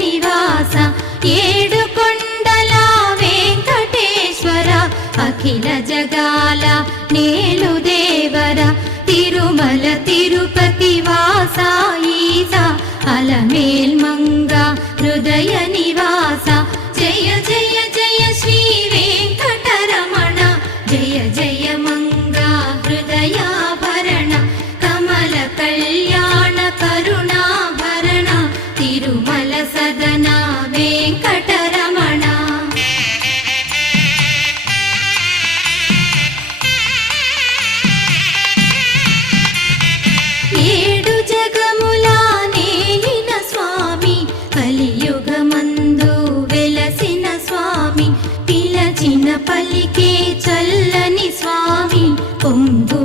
నివాస ఏడు కొండల వెంకటేశ్వర అఖిల జగాల నేలు దేవర తిరుమల తిరుపతి వాస ఈస అలమేల్ మంగ హృదయ నివాస జయ జయ జయ శ్రీ వెంకటరమణ జయ జయ మంగ హృదయాభరణ కమల కళ్యాణ కరుణాభరణ తిరుమల సదన వెంకటరమణ ఏడు జగముల నేలిన స్వామి కలియుగమందు వెలసిన స్వామి పిలచిన పలికే చల్లని స్వామి పొంగు